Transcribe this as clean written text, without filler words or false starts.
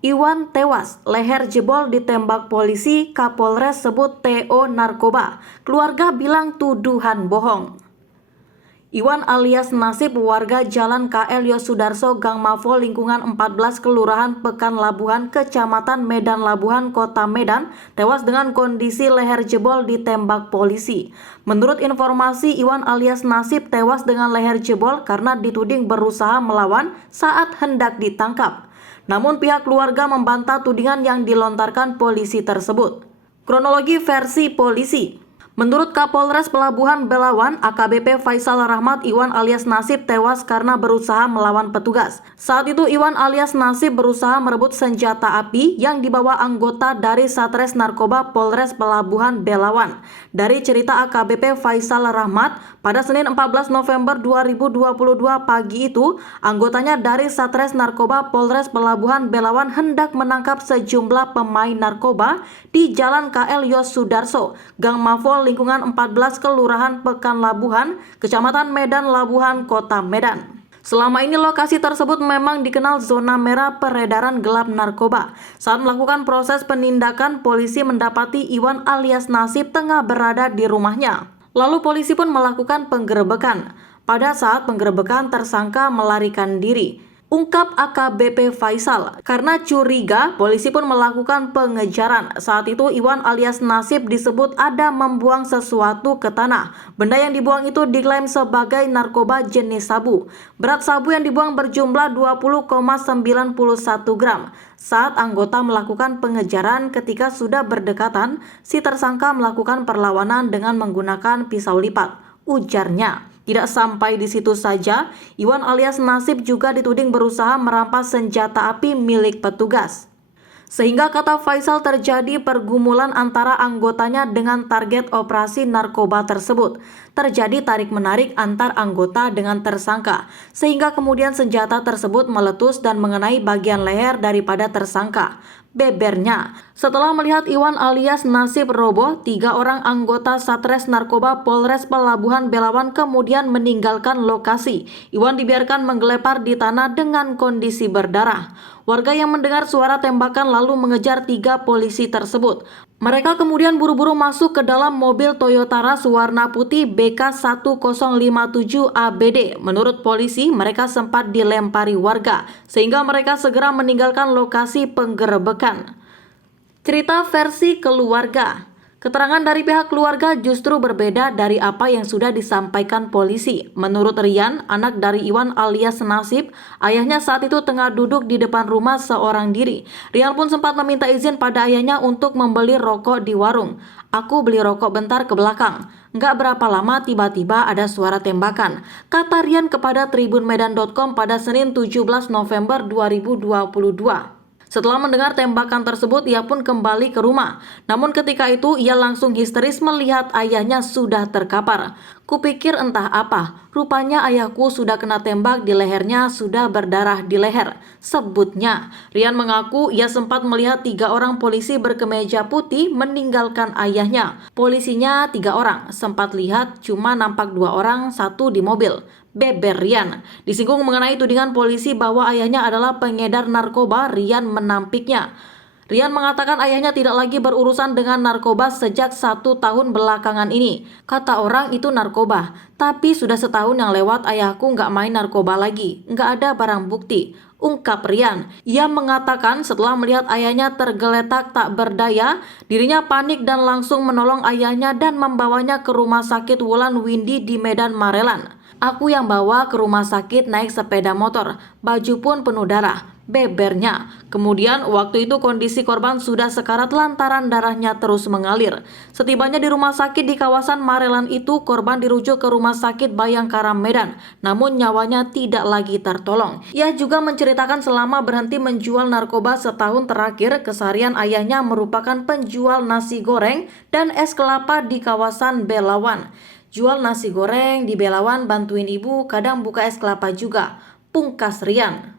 Iwan tewas, leher jebol ditembak polisi, Kapolres sebut TO narkoba. Keluarga bilang tuduhan bohong. Iwan alias Nasib warga Jalan KL Yosudarso Gang Mavo lingkungan 14 Kelurahan Pekan Labuhan Kecamatan Medan Labuhan Kota Medan tewas dengan kondisi leher jebol ditembak polisi. Menurut informasi, Iwan alias Nasib tewas dengan leher jebol karena dituding berusaha melawan saat hendak ditangkap. Namun pihak keluarga membantah tudingan yang dilontarkan polisi tersebut. Kronologi versi polisi. Menurut Kapolres Pelabuhan Belawan, AKBP Faisal Rahmat, Iwan alias Nasib tewas karena berusaha melawan petugas. Saat itu Iwan alias Nasib berusaha merebut senjata api yang dibawa anggota dari Satres Narkoba Polres Pelabuhan Belawan. Dari cerita AKBP Faisal Rahmat, pada Senin 14 November 2022 pagi itu, anggotanya dari Satres Narkoba Polres Pelabuhan Belawan hendak menangkap sejumlah pemain narkoba di Jalan KL Yosudarso, Gang Mavo lingkungan 14 Kelurahan Pekan Labuhan, Kecamatan Medan Labuhan, Kota Medan. Selama ini lokasi tersebut memang dikenal zona merah peredaran gelap narkoba. Saat melakukan proses penindakan, polisi mendapati Iwan alias Nasib tengah berada di rumahnya. Lalu polisi pun melakukan penggerebekan. Pada saat penggerebekan, tersangka melarikan diri. Ungkap AKBP Faisal. Karena curiga, polisi pun melakukan pengejaran. Saat itu Iwan alias Nasib disebut ada membuang sesuatu ke tanah. Benda yang dibuang itu diklaim sebagai narkoba jenis sabu. Berat sabu yang dibuang berjumlah 20,91 gram. Saat anggota melakukan pengejaran ketika sudah berdekatan, si tersangka melakukan perlawanan dengan menggunakan pisau lipat, ujarnya. Tidak sampai di situ saja, Iwan alias Nasib juga dituding berusaha merampas senjata api milik petugas. Sehingga kata Faisal terjadi pergumulan antara anggotanya dengan target operasi narkoba tersebut. Terjadi tarik-menarik antar anggota dengan tersangka, sehingga kemudian senjata tersebut meletus dan mengenai bagian leher daripada tersangka. Bebernya, setelah melihat Iwan alias Nasib roboh, 3 orang anggota Satres Narkoba Polres Pelabuhan Belawan kemudian meninggalkan lokasi. Iwan dibiarkan menggelepar di tanah dengan kondisi berdarah. Warga yang mendengar suara tembakan lalu mengejar 3 polisi tersebut. Mereka kemudian buru-buru masuk ke dalam mobil Toyota Rush warna putih BK1057 ABD. Menurut polisi, mereka sempat dilempari warga, sehingga mereka segera meninggalkan lokasi penggerebekan. Cerita versi keluarga. Keterangan dari pihak keluarga justru berbeda dari apa yang sudah disampaikan polisi. Menurut Rian, anak dari Iwan alias Nasib, ayahnya saat itu tengah duduk di depan rumah seorang diri. Rian pun sempat meminta izin pada ayahnya untuk membeli rokok di warung. Aku beli rokok bentar ke belakang. Nggak berapa lama tiba-tiba ada suara tembakan, kata Rian kepada tribunmedan.com pada Senin 17 November 2022. Setelah mendengar tembakan tersebut, ia pun kembali ke rumah. Namun ketika itu ia langsung histeris melihat ayahnya sudah terkapar. Kupikir entah apa, rupanya ayahku sudah kena tembak di lehernya, sudah berdarah di leher, sebutnya. Rian mengaku ia sempat melihat 3 orang polisi berkemeja putih meninggalkan ayahnya. Polisinya 3 orang, sempat lihat cuma nampak 2 orang, 1 di mobil. Beber Rian. Disinggung mengenai tudingan polisi bahwa ayahnya adalah pengedar narkoba, Rian menampiknya. Rian mengatakan ayahnya tidak lagi berurusan dengan narkoba sejak 1 tahun belakangan ini. Kata orang itu narkoba, tapi sudah setahun yang lewat ayahku nggak main narkoba lagi, nggak ada barang bukti, ungkap Rian. Ia mengatakan setelah melihat ayahnya tergeletak tak berdaya, dirinya panik dan langsung menolong ayahnya dan membawanya ke rumah sakit Wulan Windy di Medan Marelan. Aku yang bawa ke rumah sakit naik sepeda motor, baju pun penuh darah, bebernya. Kemudian waktu itu kondisi korban sudah sekarat lantaran darahnya terus mengalir. Setibanya di rumah sakit di kawasan Marelan itu, korban dirujuk ke rumah sakit Bayangkara Medan, namun nyawanya tidak lagi tertolong. Ia juga menceritakan selama berhenti menjual narkoba setahun terakhir, keseharian ayahnya merupakan penjual nasi goreng dan es kelapa di kawasan Belawan. Jual nasi goreng di Belawan, bantuin ibu, kadang buka es kelapa juga, pungkas Rian.